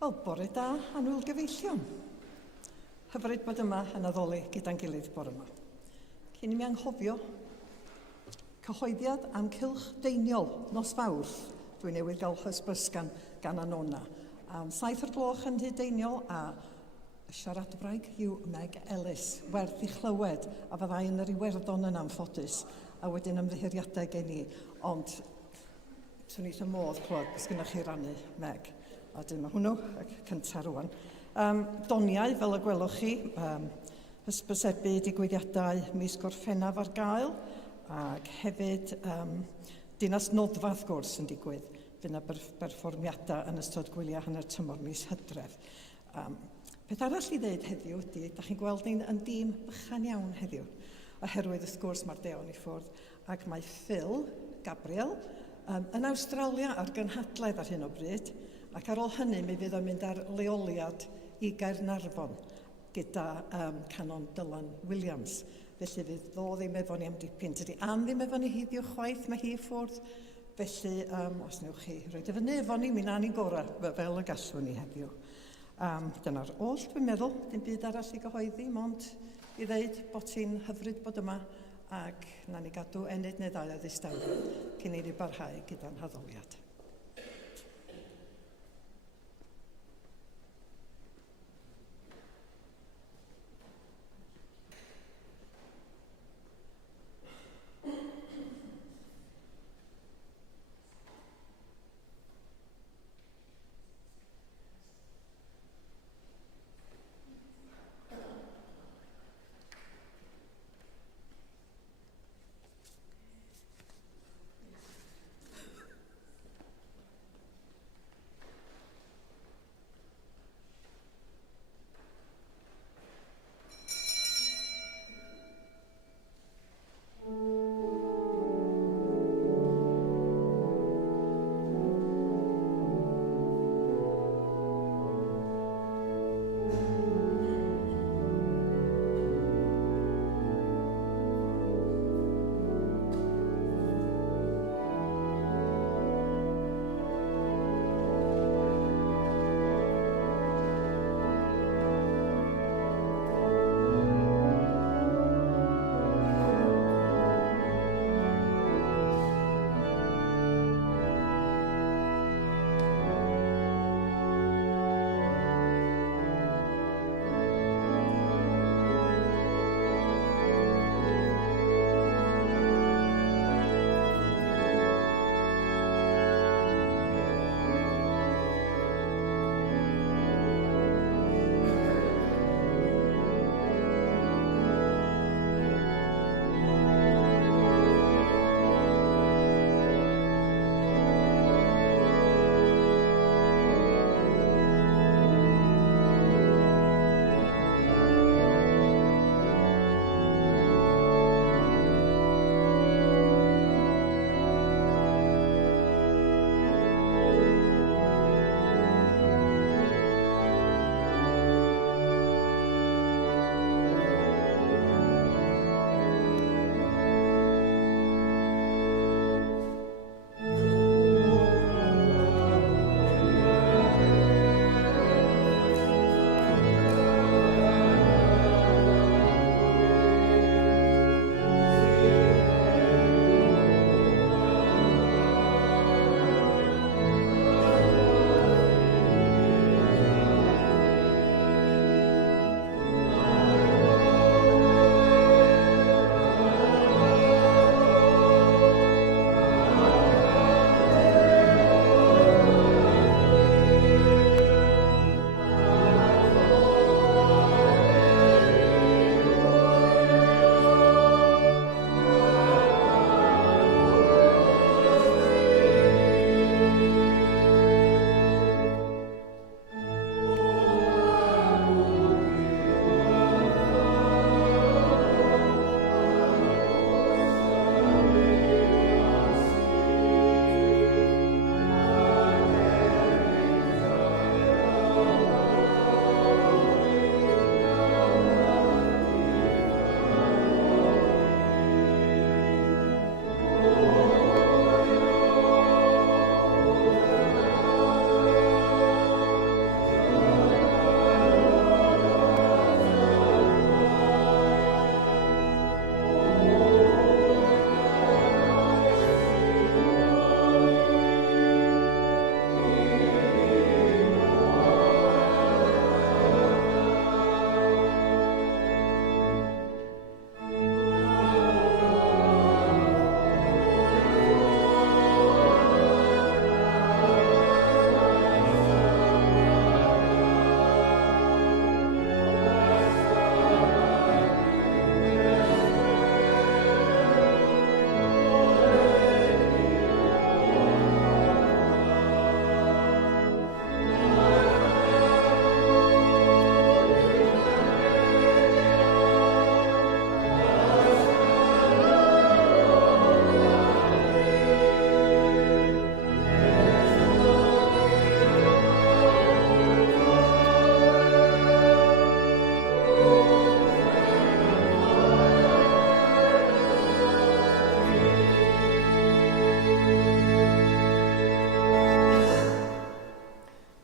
Wel, bore da, annwyl gyfeillion. Hyfryd bod yma yn addoli gyda'n gilydd bore yma. Cyn i mi anghofio, cyhoeddiad am cylch deiniol nos Fawrth. Dwi'n newydd gael hysbys gan Anona. 7 o'r gloch yn deiniol a y siaradwraig yw Meg Ellis, werth i chlywed, a fydda yn yr Iwerddon yn anffodus, a wedyn ymddiheuriadau gen i, ond swn i eitha modd clywed bys gynnwch chi rannu Meg. A dyma hwnnw, y cyntaf rwan. Doniau, fel y gwelwch chi, hysbysebu digwyddiadau mis Gorffennaf ar gael, ac hefyd dinas noddfath gwrs yn digwydd. Fydd yna berfformiadau yn ystod gwyliau hanner tymor mis Hydref. Beth arall i ddeud heddiw ydy, da chi'n gweld ni'n yn dîm bychan iawn heddiw, oherwydd wrth gwrs mae'r deon i ffwrdd, ac mae Phil, Gabriel, yn Awstralia ar gynhadledd ar hyn o bryd, ac ar ôl hynny mi fydd yn mynd ar leoliad i Gaernarfon gyda canon Dylan Williams. Felly fydd ddo ddim efo ni am dipyn. Dydy Ann ddim efo ni hyddiw chwaith, mae hi ffwrdd. Felly, os newch chi roed y fyny efo ni, mi na ni'n gorau fel y gallwn ni heddiw. Dyna'r oll, dwi'n meddwl, dim byd arall i gyhoeddi, mond i ddeud bod ti'n hyfryd bod yma ac na ni gadw enid neu ddau o ddistawrwydd cyn i ni barhau gyda'n haddoliad.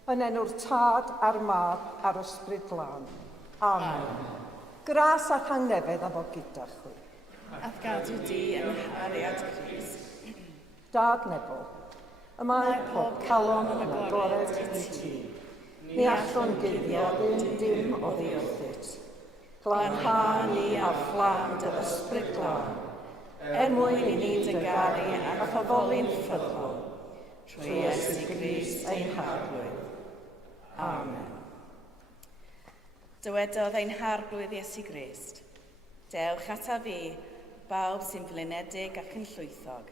Yn enw'r Tad a'r Mab a'r Ysbryd Glân. Amen. Gras a tangnefedd a fod gyda chwi. A gadw di yn hariad Crist. Dad Nebo, y mae pob calon yn agored i ti. Ni allwn guddio dim o ddiwrthyd. Glanhau ni a phlan dy ysbryd glân, mwyn i ni dy garu a phoboli'n ffyddlon, trwy Iesu Grist ein harglwydd. Amen. Dywedodd ein harglwydd Iesu Grist, dewch ata fi, bawb sy'n flinedig ac yn llwythog,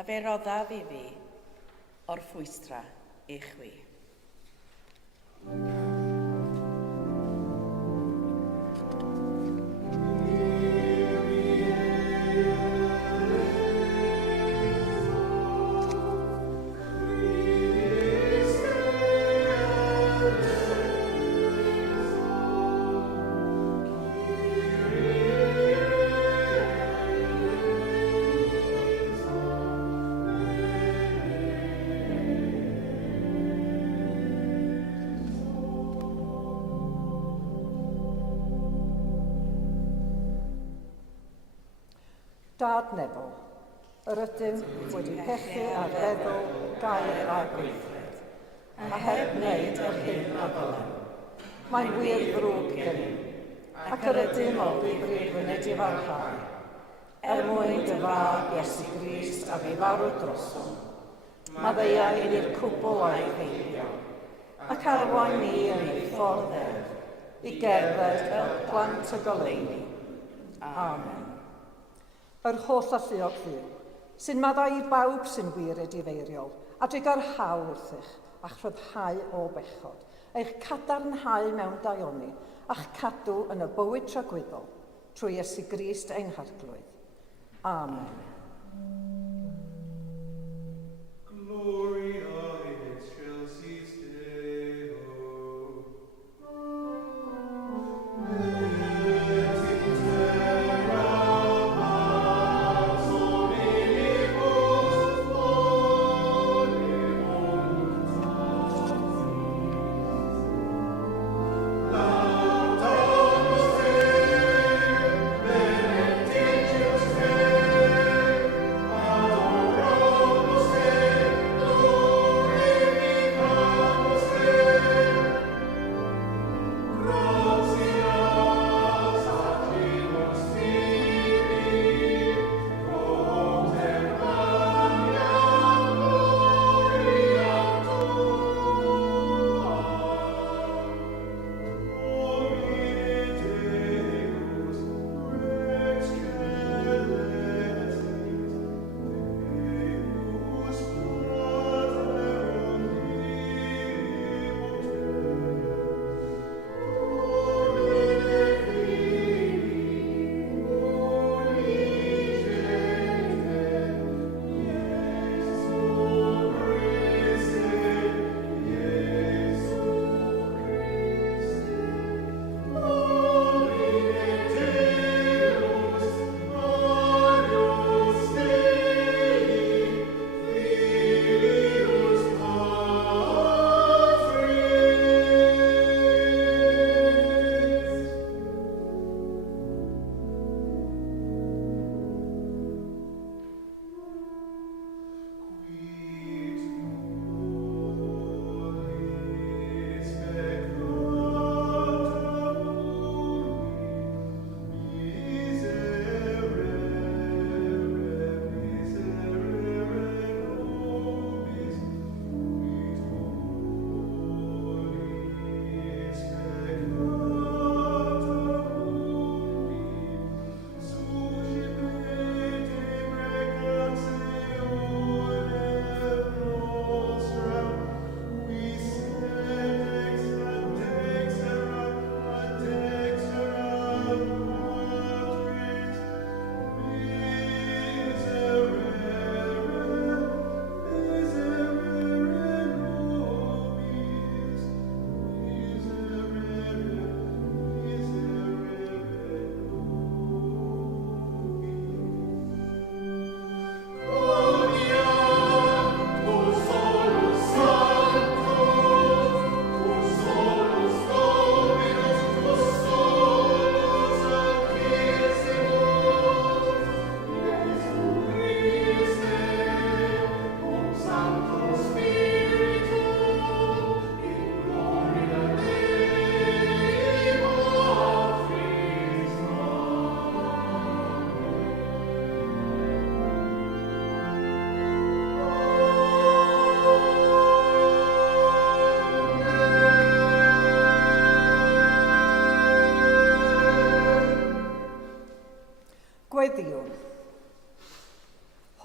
a fe roddaf i fi o'r ffwystra i chwi. Dad Nebo, yr ydym wedi pechu a feddwl, gair a gweithred, a heb wneud yr hyn a ddylen. Mae'n wir ddrwg gennym, ac yr ydym o ddifrif wynedi farhau, mwyn dy fab Iesu Grist a fi farw drosom. Maddeuau ni'r cwbl a'i feibio, ac arwain ni yn ei ffordd i gerdded fel plant y goleuni. Amen. Yr holl alluog ddiw, sy'n maddau i bawb sy'n wiredifeiriol, a drig ar hawl wrthych a'ch rhyddhau o bechod, eich cadarnhau mewn daioni, a'ch cadw yn y bywyd tragwyddol, trwy Iesu Grist ein harglwydd. Amen. Gloria in excelsis Deo.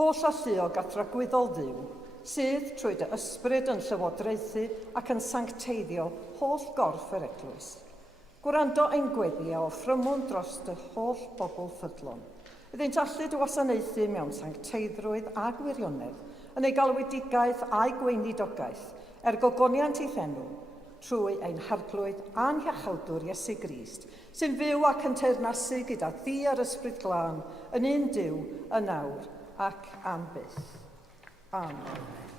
holl alluog at ragwyddol ddiw, sydd trwy dy ysbryd yn llywodraethu ac yn sancteiddio holl gorff yr eglwys. Gwrando ein gweddiau o ffrymwn dros dy holl bobl ffyddlon. Iddynt allu dy wasanaethu mewn sancteiddrwydd a gwirionedd yn ei galwedigaeth a'i gweinidogaeth gogoniant ei thenw trwy ein harglwydd a'n hiachawdwr Iesu Grist sy'n fyw ac yn teyrnasu gyda ddi ar ysbryd glân yn un Duw yn nawr ac am byth. Amen.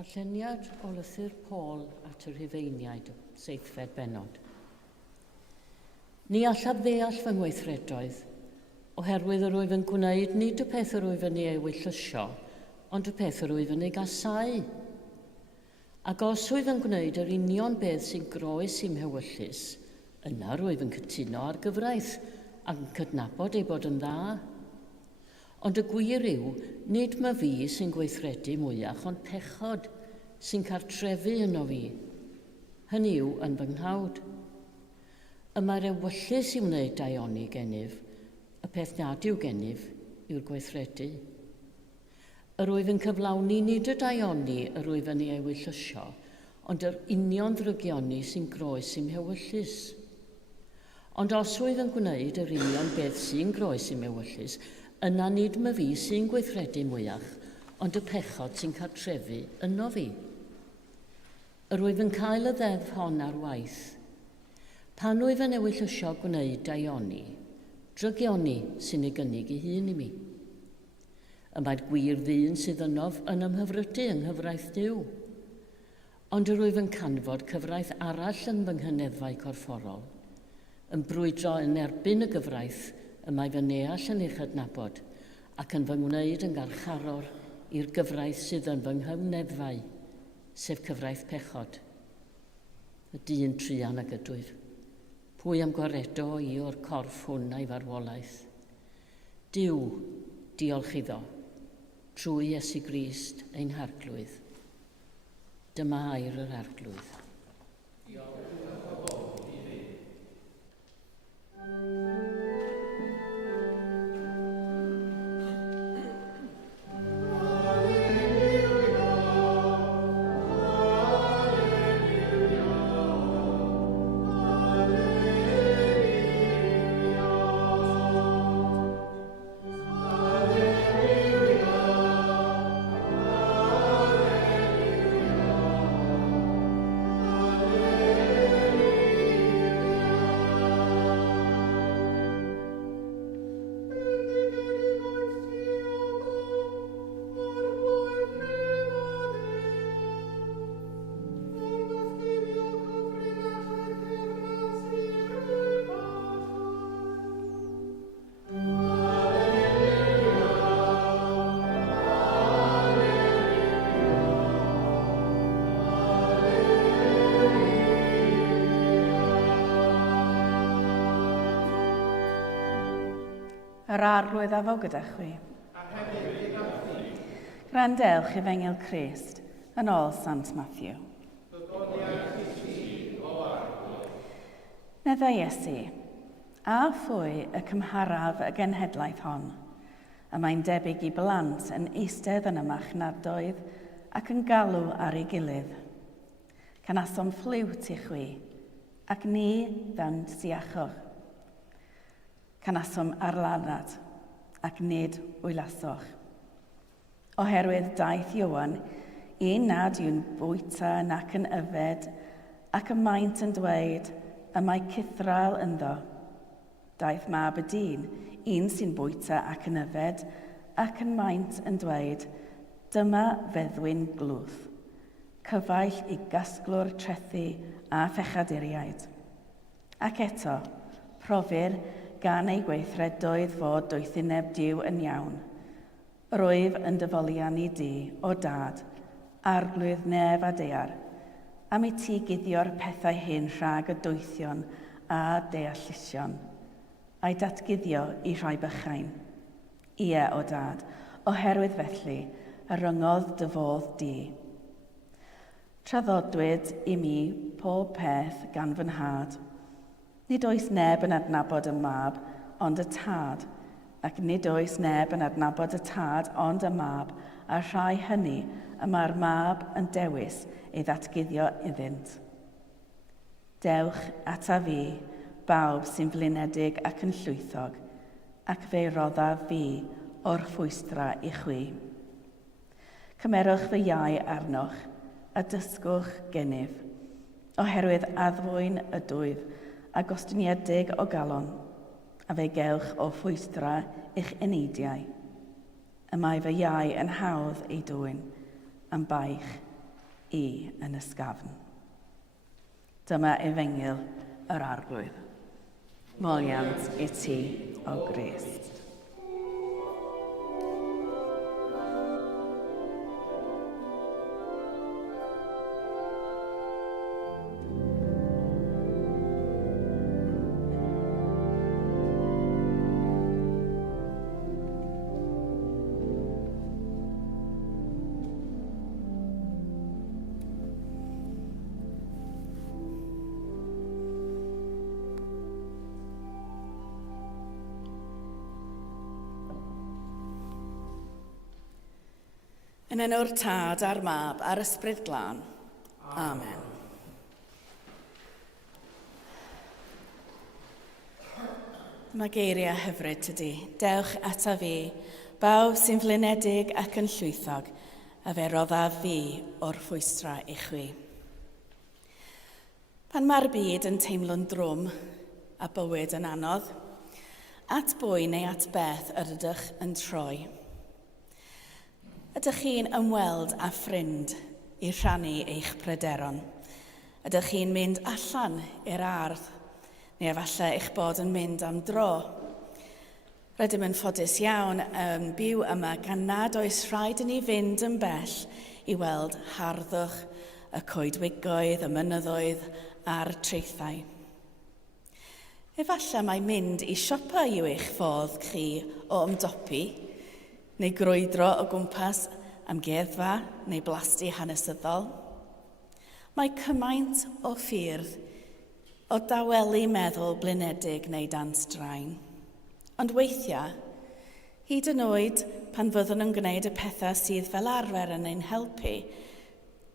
Darlleniad o lythyr Paul at y Rhufeiniaid, seithfed bennod. Ni allaf ddeall fy ngweithredoedd, oherwydd yr wyf yn gwneud nid y peth yr wyf yn ei ewyllysio, ond y peth yr wyf yn ei gasau. Ac os wyf yn gwneud yr union beth sy'n groes i'm hewyllus, yna rwyf yn cytuno ar gyfraith ac yn cydnabod ei bod yn dda. Ond y gwir yw, nid mae fi sy'n gweithredu mwyach, ond pechod sy'n cartrefu yno fi. Hynny yw yn fy nghawd. Y mae'r ewyllus i wneud daioni gennyf, y peth nad yw gennyf yw'r gweithredu. Yr wyf yn cyflawni nid y daioni yr wyf yn ei ewyllysio, ond yr union ddrygioni sy'n groes i'm hewyllus. Ond os wyf yn gwneud yr union beth sy'n groes i'm hewyllus, yna nid mae fi sy'n gweithredu mwyach, ond y pechod sy'n cartrefu yno fi. Yr wyf yn cael y ddeddf hon ar waith. Pan wyf yn ewyllysio gwneud daioni, drygioni sy'n ei gynnig ei hun i mi. Y mae'r gwir ddyn sydd ynof yn ymhyfrydu yng nghyfraith Duw. Ond yr wyf yn canfod cyfraith arall yn fy nghyneddfau corfforol, yn brwydro yn erbyn y gyfraith y mae fy neall yn ei chydnabod ac yn fy ngwneud yn garcharor i'r gyfraith sydd yn fy nghyneddfau, sef cyfraith pechod. Y dyn truan ag ydwyf. Pwy am gwaredo i o'r corff hwn a'i farwolaeth? Duw, diolch iddo, trwy Iesu Grist ein harglwydd. Dyma air yr arglwydd. Yr arglwydd afo gyda chwi. Grandewch Efengil Crist yn ôl Sant Matthew. Meddai Iesu, a phwy y cymharaf y genhedlaeth hon, y mae'n debyg i blant yn eistedd yn y machnardoedd ac yn galw ar ei gilydd. Canasom ffliwt i chwi, ac ni ddant siachoch. Canasom arlanad, ac nid wylasoch. Oherwydd daeth Iowan, un nad yw'n bwyta nac yn yfed, ac y maint yn dweud, y mae cithral ynddo. Daeth mab y dyn, un sy'n bwyta ac yn yfed, ac yn maint yn dweud, dyma feddwyn glwth, cyfaill i gasglwr trethu a phechaduriaid. Ac eto, profir gan ei gweithredoedd fod doethineb Duw yn iawn. Rwyf yn dyfolian i di, o dad, arglwydd nef a dear, am i ti guddio'r pethau hyn rhag y dwythion a deallusion, a'i datguddio i rhai bychain. Ie, o dad, oherwydd felly, y ryngodd dy fodd di. Traddodwyd i mi pob peth gan fy nhad. Nid oes neb yn adnabod y mab, ond y tad, ac nid oes neb yn adnabod y tad, ond y mab, a rhai hynny y mae'r mab yn dewis ei ddatguddio iddynt. Dewch ata fi, bawb sy'n flinedig ac yn llwythog, ac fe rodda fi o'r ffwystra i chwi. Cymerwch fy iau arnoch, a dysgwch gennyf, oherwydd addfwyn y dwyf, a gostyniedig o galon, a fe gewch o ffwystra i'ch eneidiau. Y mae fy iau yn hawdd ei dwyn, yn baich i yn ysgafn. Dyma efengil yr arglwydd. Moliant I ti o Grist. Yn enw'r Tad a'r Mab a'r Ysbryd Glân. Amen. Mae geiriau hyfryd tydi. Dewch ata fi, bawb sy'n flinedig ac yn llwythog, a fe roddaf fi o'r ffwystra i chwi. Pan mae'r byd yn teimlo'n drwm a bywyd yn anodd, at bwy neu at beth ydych yn troi. Ydych chi'n ymweld â ffrind i rhannu eich pryderon? Ydych chi'n mynd allan i'r ardd, neu efallai eich bod yn mynd am dro? Rydym yn ffodus iawn yn byw yma gan nad oes rhaid i ni fynd yn bell i weld harddwch, y coedwigoedd, y mynyddoedd a'r traethau. Efallai mae mynd i siopa yw eich ffordd chi o ymdopi, neu grwydro o gwmpas amgueddfa neu blasti hanesyddol. Mae cymaint o ffyrdd o dawelu meddwl blinedig neu dan straen. Ond weithiau, hyd yn oed pan fyddwn nhw'n gwneud y pethau sydd fel arfer yn ein helpu,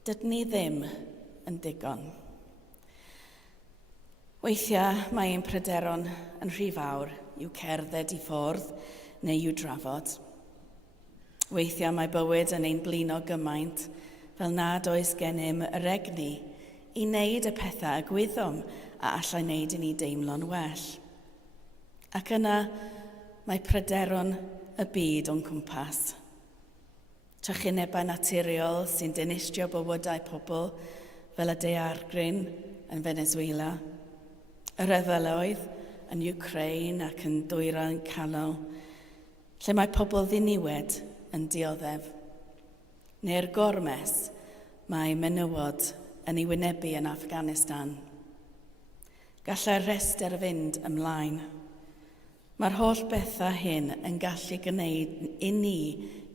dydyn ni ddim yn digon. Weithiau mae ein pryderon yn rhy fawr i'w cerdded i ffwrdd neu i'w drafod. Weithiau mae bywyd yn ein blino gymaint, fel nad oes gennym yr egni i wneud y pethau y gwyddom a allai wneud i ni deimlo'n well. Ac yna mae pryderon y byd o'n cwmpas. Trychinebau naturiol sy'n dinistrio bywydau pobl fel y daeargryn yn Venezuela, y rhyfeloedd yn Ukraine ac yn Dwyrain Canol, lle mae pobl ddiniwed yn dioddef. Neu'r gormes mae menywod yn ei wynebu yn Afghanistan. Gallai'r rester fynd ymlaen. Mae'r holl bethau hyn yn gallu gwneud i ni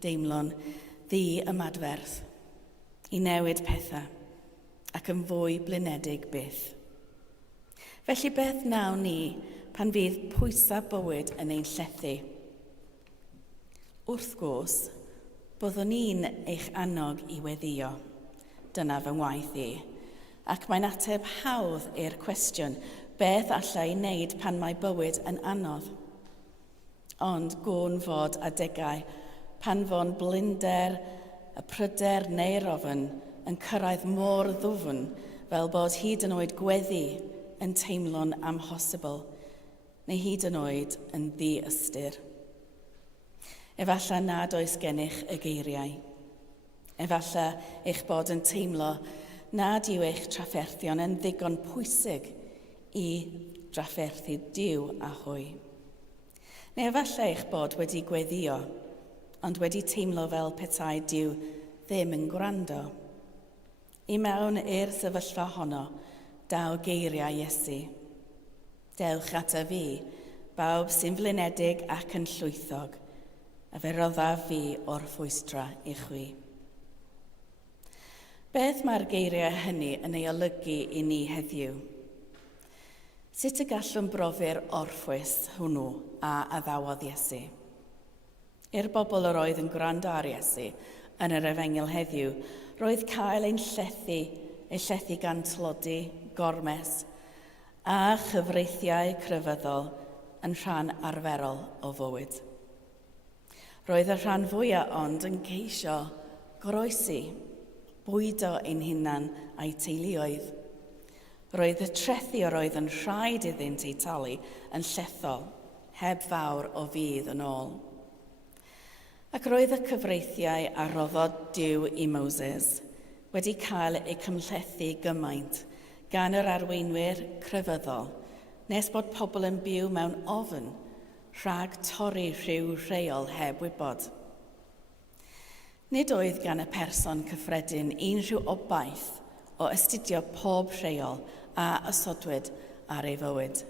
deimlo'n ddi-ymadferth, i newid pethau, ac yn fwy blinedig byth. Felly beth nawn ni pan fydd pwysau bywyd yn ein llethu? Wrth gwrs, byddwn ni'n eich annog i weddio. Dyna fy ngwaith i. Ac mae'n ateb hawdd i'r cwestiwn, beth allai wneud pan mae bywyd yn anodd? Ond gwn fod adegau pan fo'n blinder, y pryder neu'r ofn yn cyrraedd mor ddwfn fel bod hyd yn oed gweddi yn teimlo'n amhosibl, neu hyd yn oed yn ddi-ystyr. Efallai nad oes gennych y geiriau. Efallai eich bod yn teimlo nad yw eich trafferthion yn ddigon pwysig i drafferthu Duw a hwy. Neu efallai eich bod wedi gweddio, ond wedi teimlo fel petai Duw ddim yn gwrando. I mewn i'r sefyllfa honno, daw geiriau Iesu. Dewch ata fi, bawb sy'n flinedig ac yn llwythog, a fe roddaf fi o'r ffwystra i chwi. Beth mae'r geiriau hynny yn ei olygu i ni heddiw? Sut y gallwn brofi'r orffwys hwnnw a addawodd Iesu? I'r bobl yr oedd yn gwrando ar Iesu yn yr Efengil heddiw, roedd cael ei llethu gan tlodi, gormes a chyfreithiau crefyddol yn rhan arferol o fywyd. Roedd y rhan fwyaf ond yn ceisio goroesi, bwydo ein hunan a'i teuluoedd. Roedd y trethu yr oedd yn rhaid iddynt ei talu yn llethol, heb fawr o fydd yn ôl. Ac roedd y cyfreithiau a roddod Duw i Moses wedi cael eu cymhlethu gymaint gan yr arweinwyr crefyddol nes bod pobl yn byw mewn ofn rhag torri rhyw rheol heb wybod. Nid oedd gan y person cyffredin unrhyw obaith o astudio pob rheol a ysodwyd ar ei fywyd.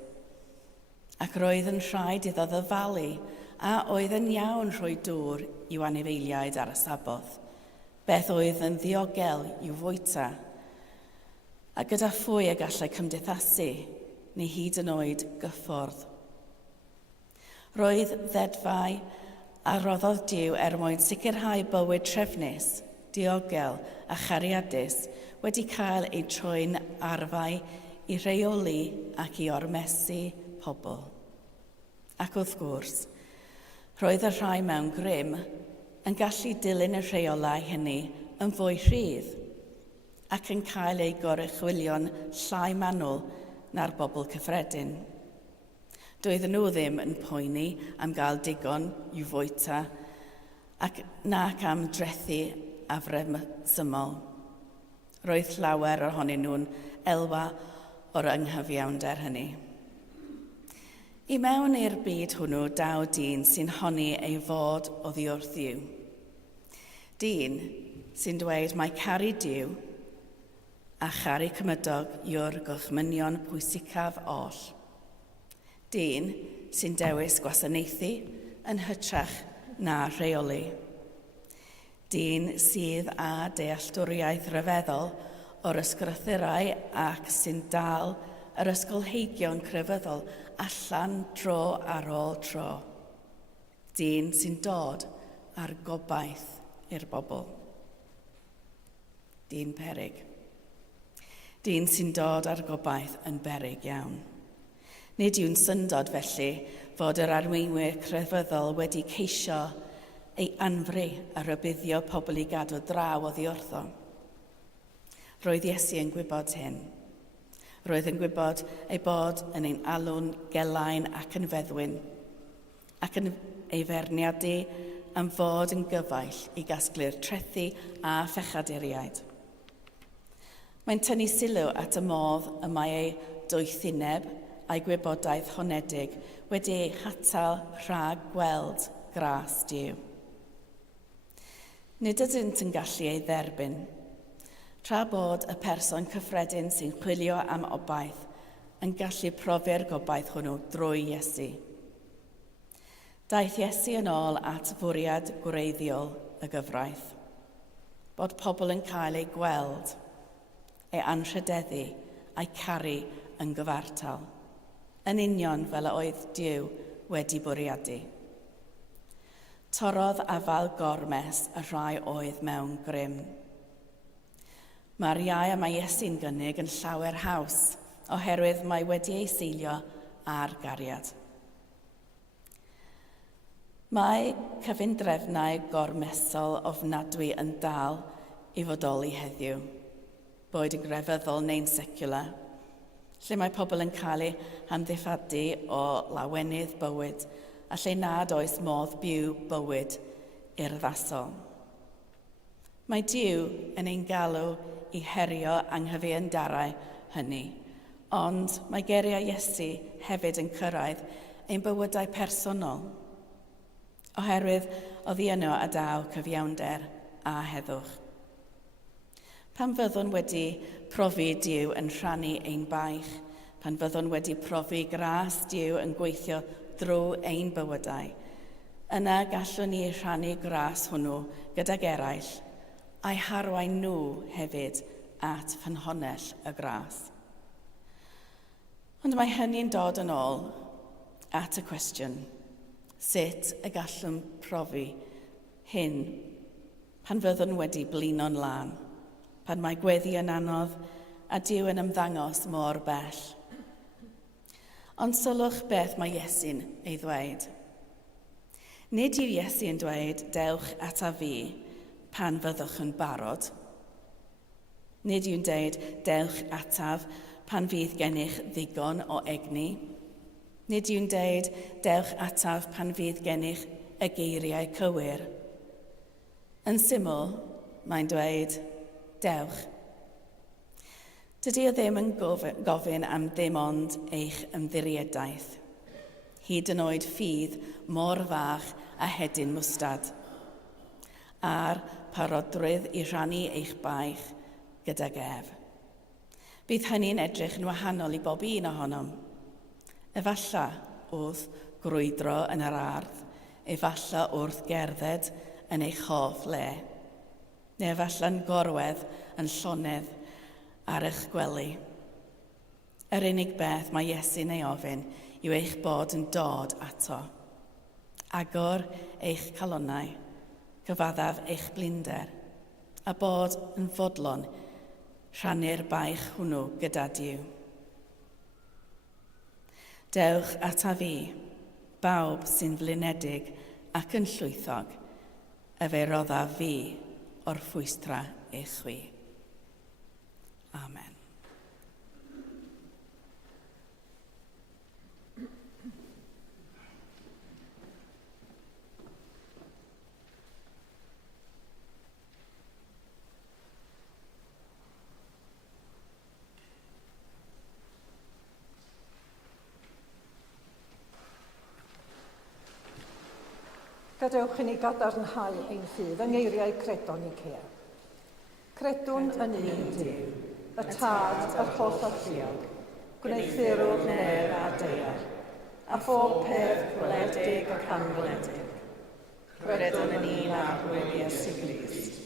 Ac roedd yn rhaid iddo ddyfalu a oedd yn iawn rhoi dŵr i'w anifeiliaid ar y saboth, beth oedd yn ddiogel i'w fwyta, a gyda phwy y gallai cymdeithasu, neu hyd yn oed gyffordd. Roedd ddedfau a roddodd Duw mwyn sicrhau bywyd trefnus, diogel a chariadus wedi cael eu troi'n arfau i reoli ac i ormesu pobl. Ac wrth gwrs, roedd y rhai mewn grym yn gallu dilyn y rheolau hynny yn fwy rhydd ac yn cael ei goruchwylio'n llai manwl na'r bobl cyffredin. Doedden nhw ddim yn poeni am gael digon i'w fwyta ac nac am drethu afresymol. Roedd llawer ohonyn nhw'n elwa o'r anghyfiawnder hynny. I mewn i'r byd hwnnw daw dyn sy'n honni ei fod oddi wrth Dduw. Dyn sy'n dweud mai caru Duw a charu cymydog yw'r gorchmynion pwysicaf oll. Dyn sy'n dewis gwasanaethu yn hytrach na rheoli. Dyn sydd â dealltwriaeth ryfeddol o'r ysgrythurau ac sy'n dal yr ysgolheigion crefyddol allan tro ar ôl tro. Dyn sy'n dod ar gobaith i'r bobl. Dyn peryg. Dyn sy'n dod ar gobaith yn beryg iawn. Nid yw'n syndod felly fod yr arweinwyr crefyddol wedi ceisio ei anfri a rybuddio pobl i gadw draw oddi wrtho. Roedd Iesu yn gwybod hyn. Roedd yn gwybod ei bod yn ein alw'n gelain ac yn feddwyn, ac yn ei ferniadu am fod yn gyfaill i gasglu'r trethu a phechaduriaid. Mae'n tynnu sylw at y modd y mae ei doethineb a'i gwybodaeth honedig wedi ei hatal rhag gweld gras Duw. Nid ydynt yn gallu ei dderbyn, tra bod y person cyffredin sy'n chwilio am obaith yn gallu profi'r gobaith hwnnw drwy Iesu. Daeth Iesu yn ôl at fwriad gwreiddiol y gyfraith, bod pobl yn cael ei gweld, ei anrhydeddu a'i caru yn gyfartal, yn union fel oedd Duw wedi bwriadu. Torodd afal gormes y rhai oedd mewn grym. Mae'r iau a mae Iesu'n gynnig yn llawer haws, oherwydd mae wedi ei seilio ar gariad. Mae cyfundrefnau gormesol ofnadwy yn dal i fodoli heddiw, boed yn grefyddol neu'n seciwlar, lle mae pobl yn cael eu hamddiffadu o lawenydd bywyd a lle nad oes modd byw bywyd urddasol. Mae Duw yn ein galw i herio anghyfiawnderau hynny, ond mae geriau Iesu hefyd yn cyrraedd ein bywydau personol, oherwydd oddi yno a daw cyfiawnder a heddwch. Pan fyddwn wedi profi Duw yn rhannu ein baich, pan fyddwn wedi profi gras Duw yn gweithio drwy ein bywydau, yna gallwn ni rhannu gras hwnnw gydag eraill, a'i harwain nhw hefyd at ffynhonnell y gras. Ond mae hynny'n dod yn ôl at y cwestiwn, sut y gallwn profi hyn pan fyddwn wedi blino'n lan, pan mae gweddi yn anodd a Duw yn ymddangos mor bell. Ond sylwch beth mae Iesu'n ei ddweud. Nid yw Iesu'n dweud, dewch ata fi pan fyddwch yn barod. Nid yw'n dweud, dewch ataf pan fydd gennych ddigon o egni. Nid yw'n dweud, dewch ataf pan fydd gennych y geiriau cywir. Yn syml, mae'n dweud, dewch. Dydy o ddim yn gofyn am dim ond eich ymddiriedais. Hyd yn oed ffydd mor fach a hedyn mwstad. A'r parodrwydd i rhannu eich baich gydag ef. Bydd hynny'n edrych yn wahanol i bob un ohonom. Efalla wrth grwydro yn yr ardd, efalla wrth gerdded yn eich hoff le, neu efalla'n gorwedd yn llonydd ar eich gwely. Yr unig beth mae Iesu'n ei ofyn yw eich bod yn dod ato. Agor eich calonnau, cyfaddaf eich blinder, a bod yn fodlon rhannu'r baich hwnnw gyda Duw. Dewch ata fi, bawb sy'n flinedig ac yn llwythog, y fe rodda fi o'r ffwystra eich chwi. Amen. Gadewch i ni gadarnhau ein ffydd yng ngeiriau credon i Cea. Credwn yn un Duw, y Tad, yr holl orlluog, gwneithurwr neb a deall, a phob peth gwledig ac anweledig. Credwn yn un arwydd Iesu Grist,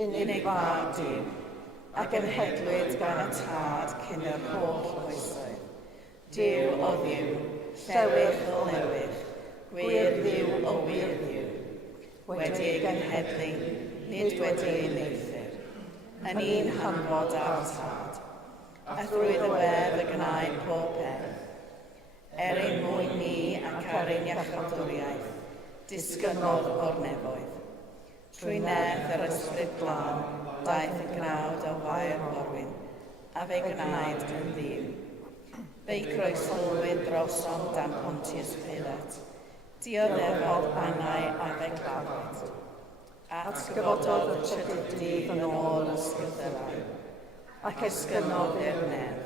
unig fab Duw, ac yn hedlwyd gan y Tad cyn yr holl oesoedd. Duw o ddiw, llewych o lewych, gwir ddiw o wir ddiw, wedi genhedlu, nid wedi ei leithir, yn un hanfod a'r Tad, a thrwydd y wedd y gnaed pob peth. Ein mwyn ni ac ein iachawdwriaeth, disgynnodd o'r nefoedd. Trwy nedd yr ysbryd glân, daeth y gnawd o wair morwyn, a fe gnaed yn ddiw. Fe'i croesolwyd drosom dan Pontius Pilate, dioddefodd angau a fe glafod. Atgyfododd y trydydd yn ôl ysgyddelau, ac esgynnodd i'r nef,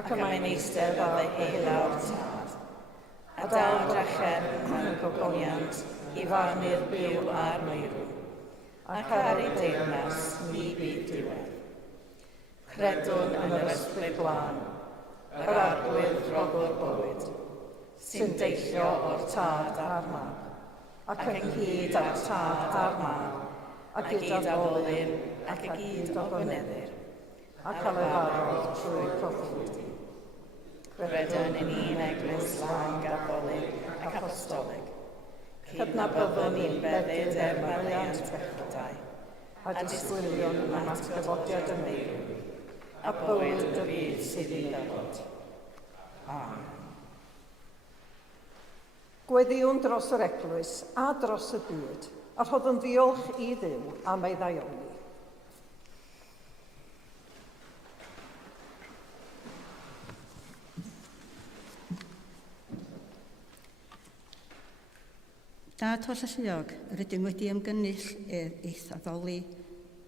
ac mae'n eistedd ar ei heilawr tad, a daw drachefn yn gogoniant i farnu'r byw a'r meirw, ac ar ei deyrnas ni byd diwedd. Credwn yn yr ysbryd glân, yr arglwydd drogwr bywyd, sy'n deillio o'r tad a'r mab, ac ynghyd â'r tad a'r mab, a gyda folyn ac y gyd o gyneddir, ac cael ei farwyd trwy proffwydi. Credwn yn un eglwys lan gatholig ac apostolig, cydnabyddwn ni'n beddydd ermariant bechydau, a disgwylion am atgyfodiad y meirw, a bywyd y byd sydd i ddod. Amen. Gweddiwn dros yr eglwys a dros y byd, a rhodd yn ddiolch i Dduw am ei ddaioni. Dad holl alluog, rydym wedi ymgynnull eich addoli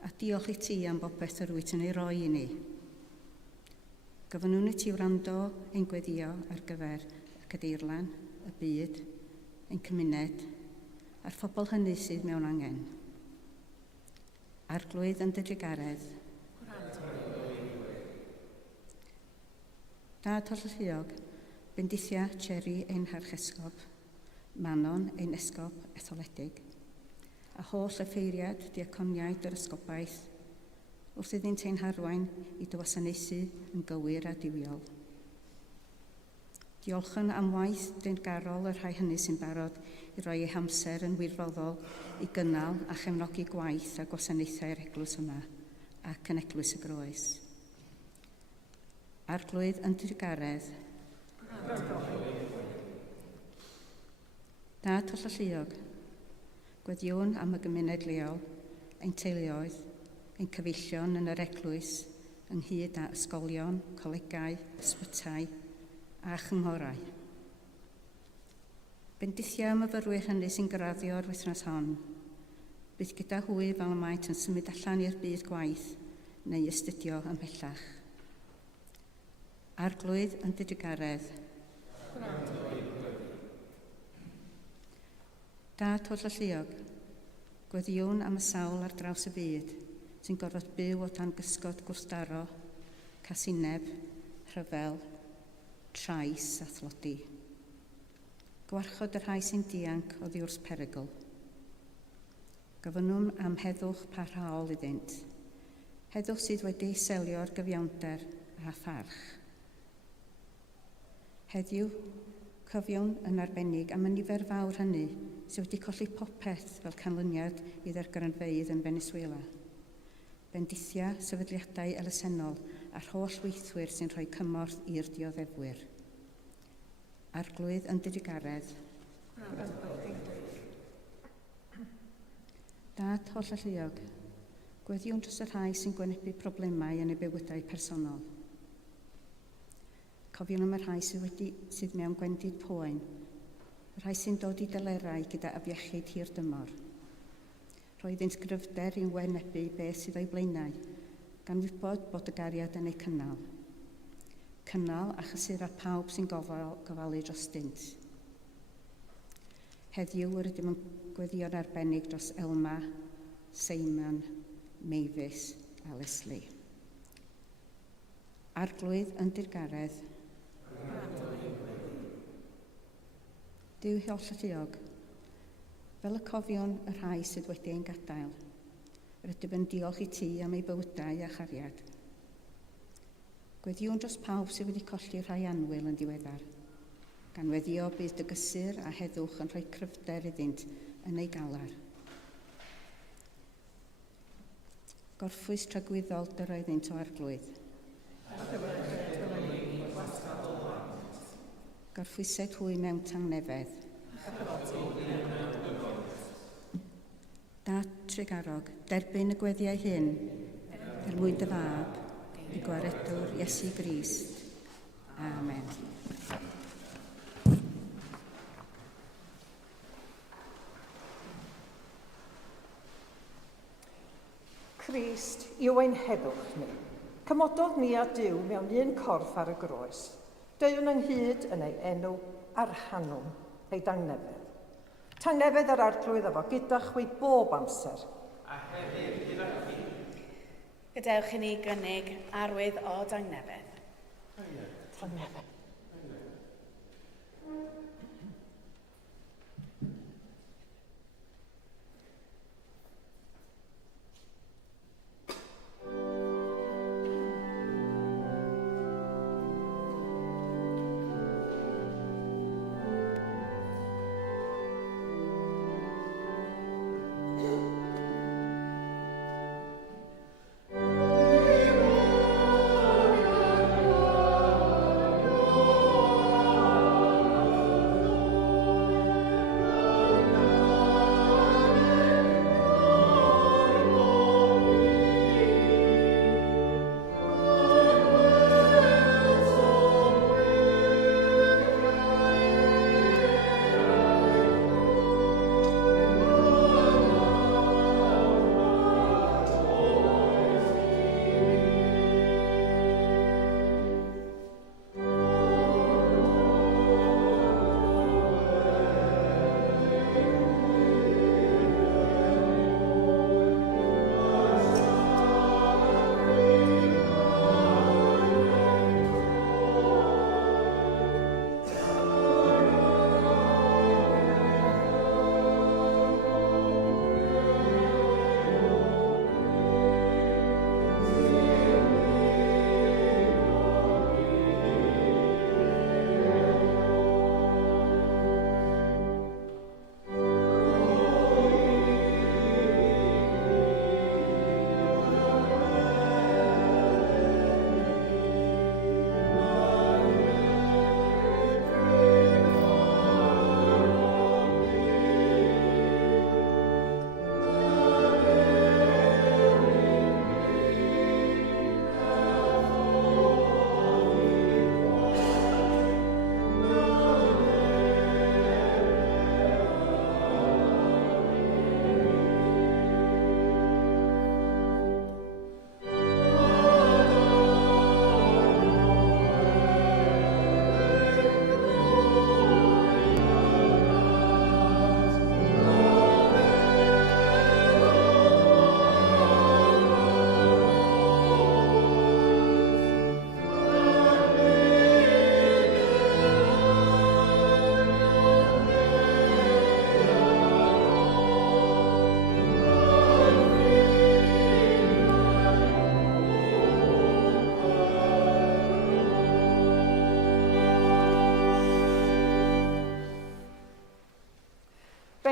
a diolch i ti am bopeth yr wyt yn ei roi i ni. Gofynnwn i ti wrando ein gweddio ar gyfer y cadeirlan, y byd, ein cymuned, a'r phobl hynny sydd mewn angen. Arglwydd yn dy drigaredd. Dad holl alluog, bendithia Cherry ein harchesgob, Manon ein esgob etholedig, a holl effeiriad diaconiaid yr ysgobaeth, wrth iddynt ein harwain i dy wasanaethu yn gywir a diwiol. Diolchyn am waith deyrngarol y rhai hynny sy'n barod i roi eu hamser yn wirfoddol i gynnal a chefnogi gwaith a gwasanaethau'r eglwys yma ac yn eglwys y groes. Arglwydd yn drigaredd. Dad holl alluog, gweddiwn am y gymuned leol, ein teuluoedd, ein cyfeillion yn yr eglwys, ynghyd â ysgolion, colegau, ysbytau a chynghorau. Bendithia am myfyrwyr hynny sy'n graddio'r wythnos hon. Bydd gyda hwy fel y maent yn symud allan i'r byd gwaith neu astudio ymhellach. Arglwydd yn didigaredd. Dad holl y lluog, gweddiwn am y sawl ar draws y byd sy'n gorfod byw o dan gysgod gwrthdaro, casineb, rhyfel, trais a thlodi. Gwarchod y rhai sy'n dianc o ddiwrs perygl. Gofynnwn am heddwch parhaol iddynt. Heddwch sydd wedi selio'r gyfiawnder a pharch. Heddiw, cofiwn yn arbennig am y nifer fawr hynny sydd wedi colli popeth fel canlyniad i ddergyrnfeydd yn Venezuela. Bendithia, sefydliadau elusennol a'r holl weithwyr sy'n rhoi cymorth i'r dioddefwyr. Arglwydd yn didigaredd. Dad holl y lluog, gweddiwn dros y rhai sy'n gwynebu problemau yn eu bywydau personol. Cofiwn am y rhai sydd mewn gwendid poen, y rhai sy'n dod i delerau gyda afiechyd hir dymor. Roeddynt gryfder i'n wynebu beth sydd o'i blaenau, gan wybod bod y gariad yn ei cynnal. Cynnal a chysura pawb sy'n gofalu dros dynt. Heddiw yr ydym yn gweddio'n arbennig dros Elma, Seimon, Mavis a Leslie. Arglwydd yn dirgaredd. Dyw holl y lluog, fel y cofion y rhai sydd wedi ein gadael, rydym yn diolch i ti am ei bywydau a chariad. Gweddiwn dros pawb sydd wedi colli rhai anwyl yn diweddar, gan weddio bydd dy gysur a heddwch yn rhoi cryfder iddynt yn ei galar. Gorffwys tragwyddol dy roeddynt o arglwydd. Gorffwysed hwy mewn tangnefedd. Dad Tregarog, derbyn y gweddiau hyn, mwyn dy fab, i gwaredwr Iesu Grist. Amen. Crist, yw ein heddwch ni. Cymododd ni a Duw mewn un corff ar y groes. Deuwn ynghyd yn ei enw a'r hanwm ei dangnefedd. Tangnefedd yr arglwydd efo gyda chwi bob amser. A hefyd gyda chi. Gadewch i ni gynnig arwydd o dangnefedd. Tangnefedd.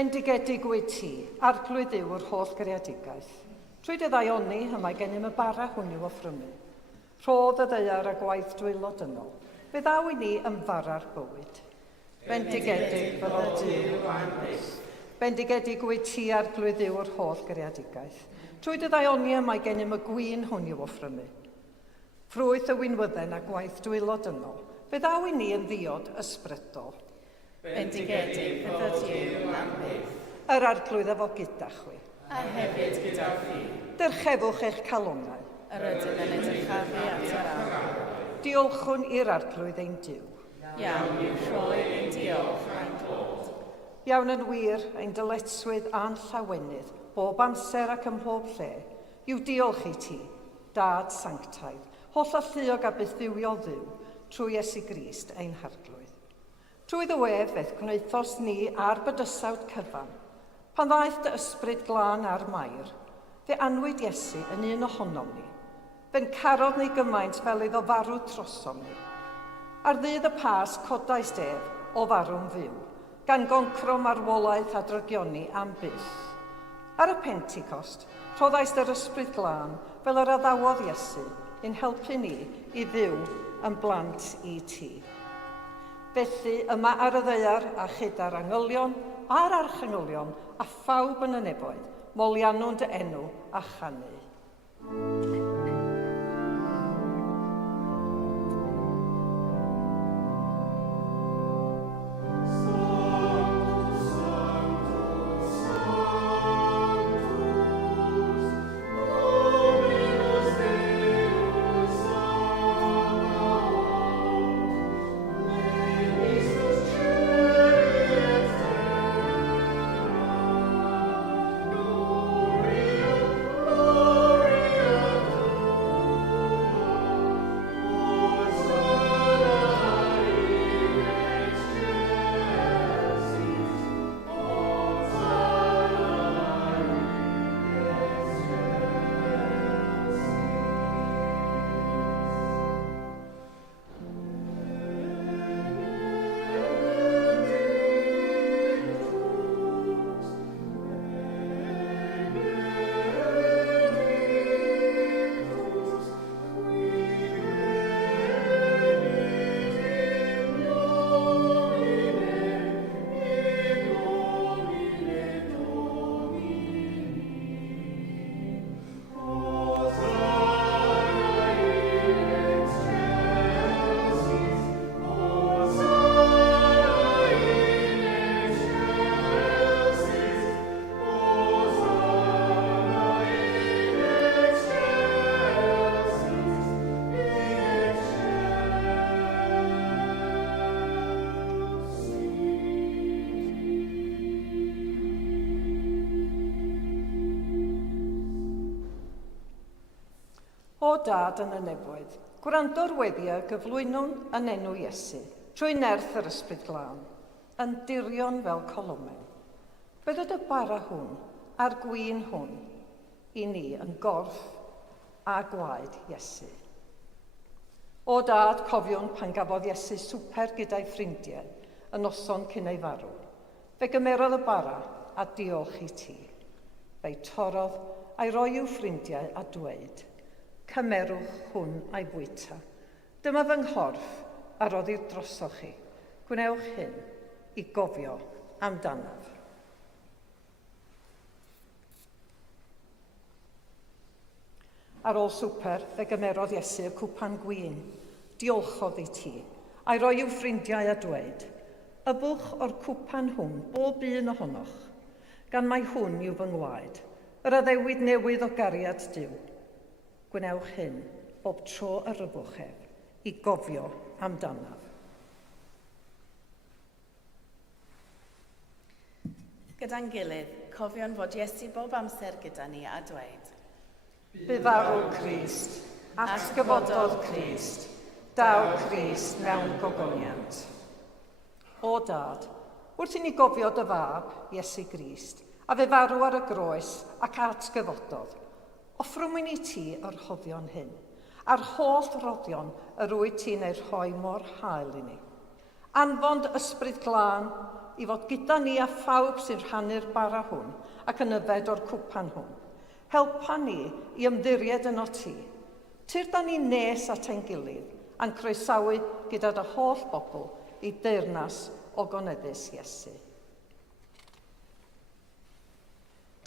Bendigedig wyt ti, arglwydd yw'r holl greadigaeth. Trwy dy ddaioni, y mae gennym y bara hwnnw o ffrymu. Rhodd y ddeiar a gwaith dwylo dynol. Fe ddaw i ni ymfara'r bywyd. Bendigedig fel o Duw anwys. Bendigedig wyt ti arglwydd yw'r holl greadigaeth. Trwy dy ddaioni, y mae gennym y gwyn hwnnw o ffrymu. Ffrwyth y wynwydden a gwaith dwylo dynol. Fe ddaw i ni yn ddiod ysbrydol. Bendigedig fydd o Duw am byth. Yr arglwydd efo gyda chwi. A hefyd gyda fi. Dyrchefwch eich calonnau. Yr ydym yn edrychafu at yr awr. Diolchwn i'r arglwydd ein Duw. Iawn yw rhoi ein diolch a'n dod. Iawn yn wir ein dyletswydd a'n llawenydd, bob amser ac ym mhob lle, yw diolch i ti, Dad Sanctaidd, holl a lluog a bythywiol ddiw, trwy Iesu Grist ein harglwydd. Trwy ddywedd fedd gwnaethos ni ar bydysawd cyfan, pan ddaeth dy ysbryd glân ar Mair, fe anwyd Iesu yn un ohonom ni. Fe'n carodd ni gymaint fel iddo farw trosom ni. Ar ddydd y pas codais def o farw'n fyw, gan goncro marwolaeth a drygioni am byth. Ar y Pentecost, rhoddais yr ysbryd glân fel yr addawodd Iesu, yn helpu ni i ddiw yn blant i ti. Felly yma ar y ddeiar a chyda'r angylion a'r archangylion a phawb yn y nefoedd, molianwn dy enw a chanu. O Dad yn y nefoedd, gwrando'r weddiau gyflwynwn yn enw Iesu, trwy nerth yr ysbryd glân, yn dirion fel colomen. Bydded y bara hwn a'r gwyn hwn i ni yn gorff a gwaed Iesu. O Dad, cofiwn pan gafodd Iesu swper gyda'i ffrindiau y noson cyn ei farw. Fe gymerodd y bara a diolch i ti. Fe'i torodd a'i roi i'w ffrindiau a dweud, cymerwch hwn a'i bwyta. Dyma fy nghorff a roddir drosoch chi. Gwnewch hyn i gofio amdanaf. Ar ôl swper, fe gymerodd Iesu y cwpan gwyn. Diolchodd i ti, a'i roi i'w ffrindiau a dweud, ybwch o'r cwpan hwn bob un ohonoch, gan mai hwn yw fy ngwaed, yr addewid newydd o gariad Duw. Gwnewch hyn bob tro yr ybwch ef i gofio amdanaf. Gyda'n gilydd, cofion fod Iesu bob amser gyda ni a dweud, Bu farw Crist, at gyfododd Crist, daw Crist mewn gogoniant. O Dad, wrth i ni gofio dy fab, Iesu Grist, a fe farw ar y groes ac at gyfododd, offrwm i ti yr hoddion hyn, a'r holl roddion yr wyt ti'n ei rhoi mor hael i ni. Anfond ysbryd glân i fod gyda ni a phawb sy'n rhannu'r bara hwn ac yn yfed o'r cwpan hwn. Helpa ni i ymddiried yno ti. Tyr da ni nes at ein gilydd a'n croesawu gyda dy holl bobl i deyrnas o goneddus Iesu.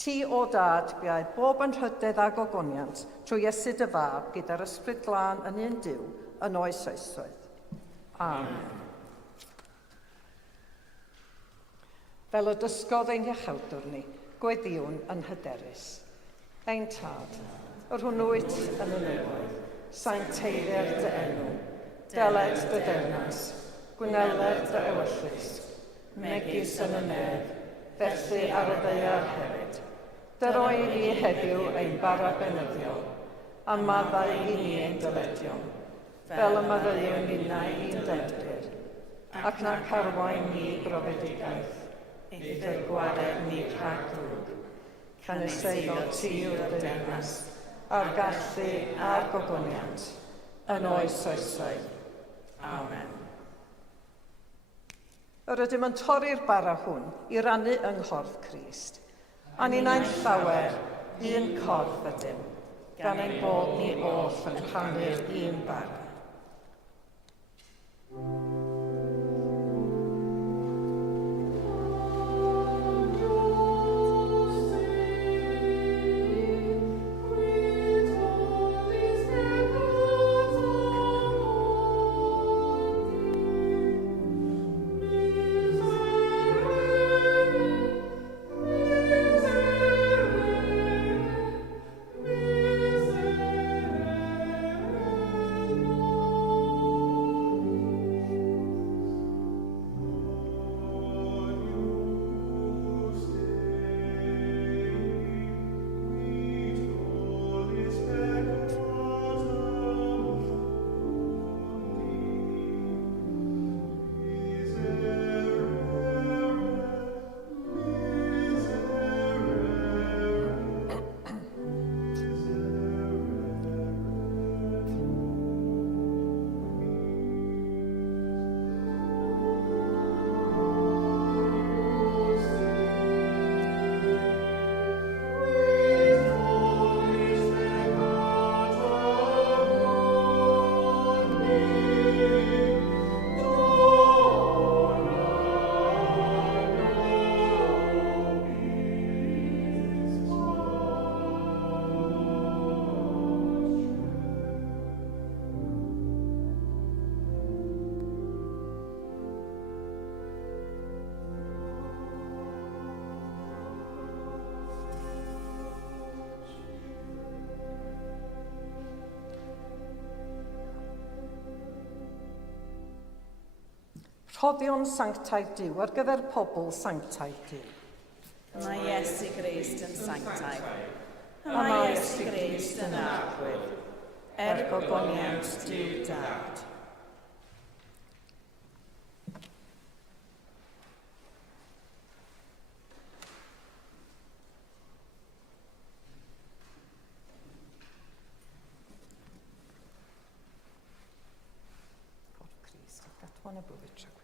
Ti o dad biau bob yn rhydedd a gogoniant trwy Iesu dy fab gyda'r ysbryd glân yn un Duw yn oes oesoedd. Amen. Fel y dysgodd ein iachawdwr ni, gweddiwn yn hyderus. Ein tad, yr hwnnwyd yn y newydd, sancteiddio'r dy enw, deled dy dernas, gwyneled dy ewyllus, megis yn y nef, felly ar y ddeiar hefyd. Dyro i ni heddiw ein bara benyddiol, a maddau i ni ein dyledion, fel y maddeuwn ninnau i'n derbyn, ac nac arwain ni brofedigaeth, eithyr gwared ni rhag drwg, caneseiddo ti yw'r deyrnas, a'r gallu a'r gogoniant, yn oes oesoedd. Amen. Yr ydym yn torri'r bara hwn i rannu yng nghorff Crist, a ni'n ein llawer, un corff ydym, gan ein bod ni oll yn rhannu'r un bara. Rhoddion sanctaidd Duw ar gyfer pobl sanctaidd Duw. Mae Iesu Grist yn sanctaidd. Mae Iesu Grist yn arglwydd. Gogoniant Duw dad. Corff Crist, gadwan y bywyd trwy.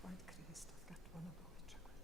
Gwaed Crist, gadwan y bywyd trwy.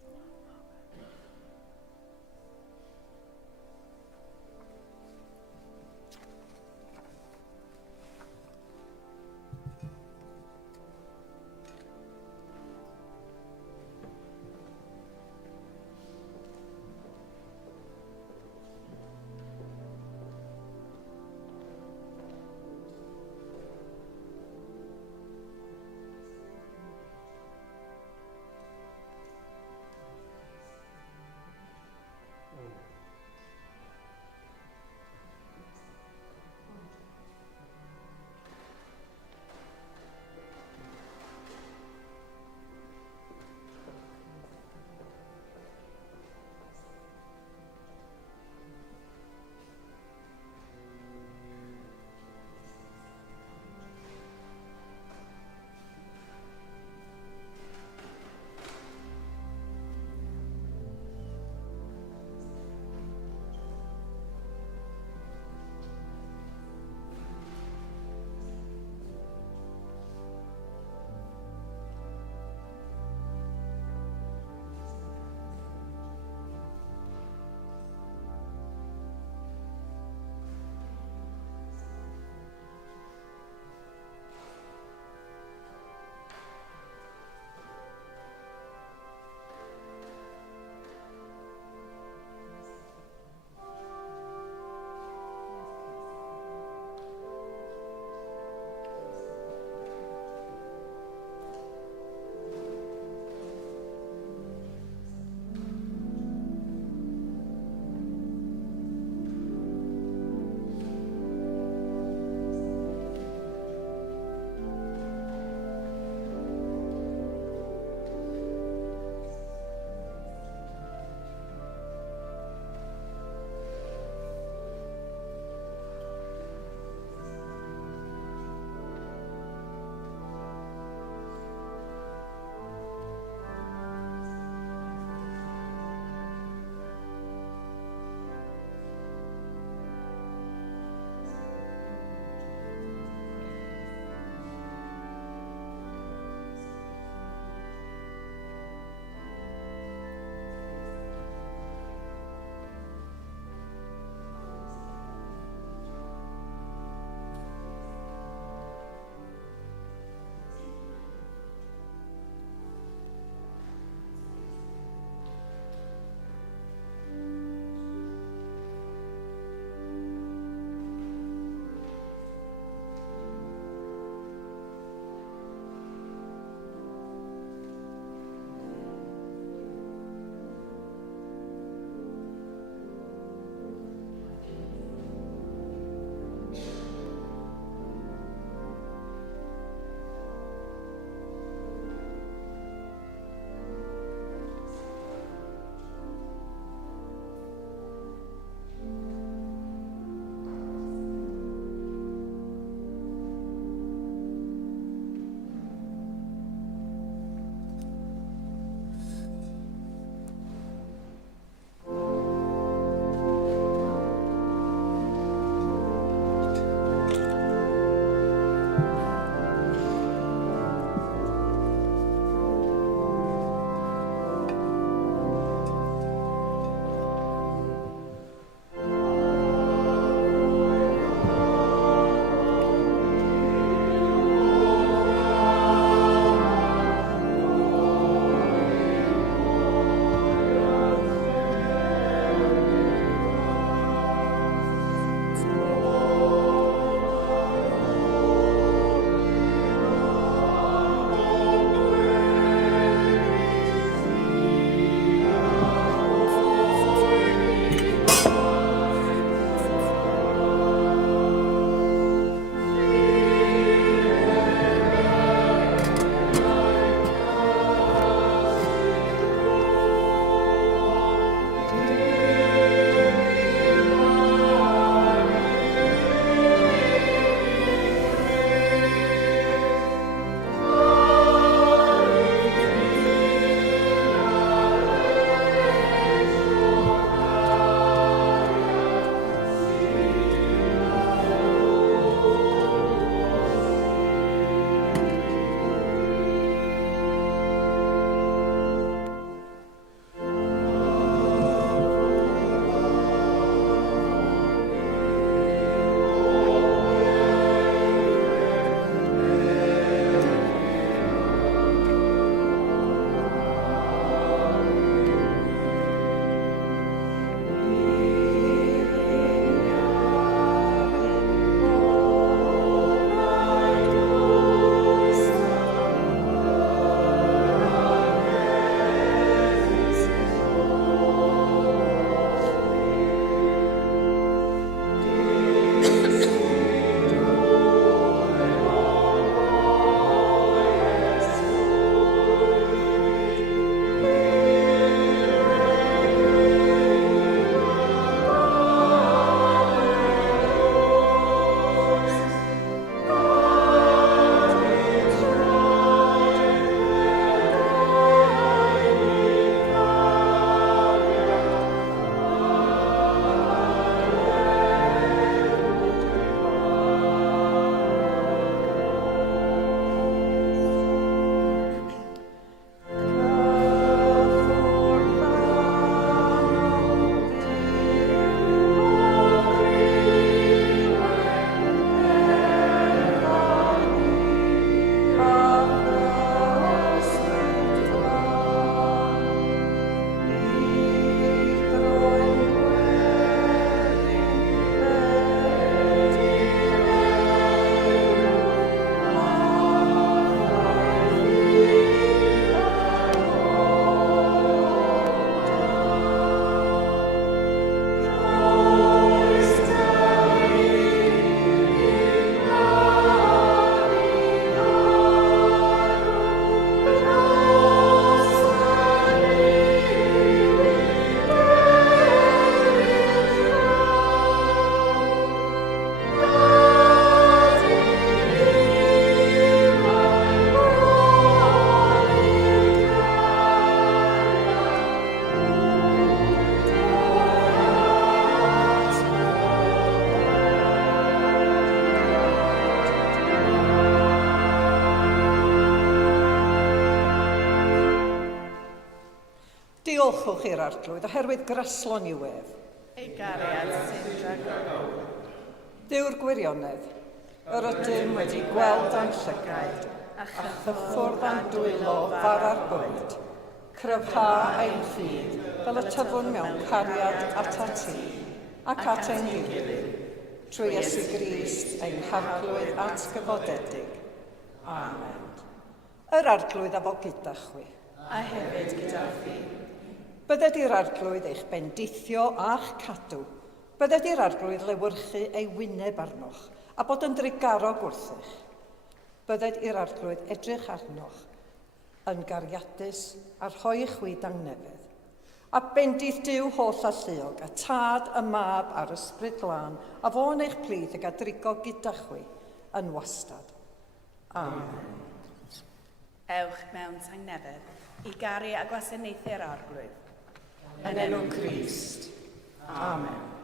Diolchwch i'r arglwydd oherwydd gryslon iwedd. Ei gariad sy'n rhagor. Dyw'r gwirionedd, yr ydym wedi gweld a'n llygaid, a chyffwrdd a'n dwylo far ar bwyd, cryfha ein ffydd fel y tyfwn mewn cariad at a ti, ac at ein gilydd, trwy Iesu Grist ein harglwydd at gyfodedig. Amen. Yr arglwydd a fo gyda chwi. A hefyd gyda fi. Bydded i'r arglwydd eich bendithio a'ch cadw. Bydded i'r arglwydd lewyrchu ei wyneb arnoch a bod yn drigarog wrthych. Bydded i'r arglwydd edrych arnoch yn gariadus a rhoi chwi dangnefedd. A bendith Duw holl a lluog, a tad, y mab a'r ysbryd glân, a fo'n eich plith ag a drigo gyda chwi yn wastad. Amen. Ewch mewn tangnefedd i garu a gwasanaethu'r arglwydd. Yn enw Crist. Amen.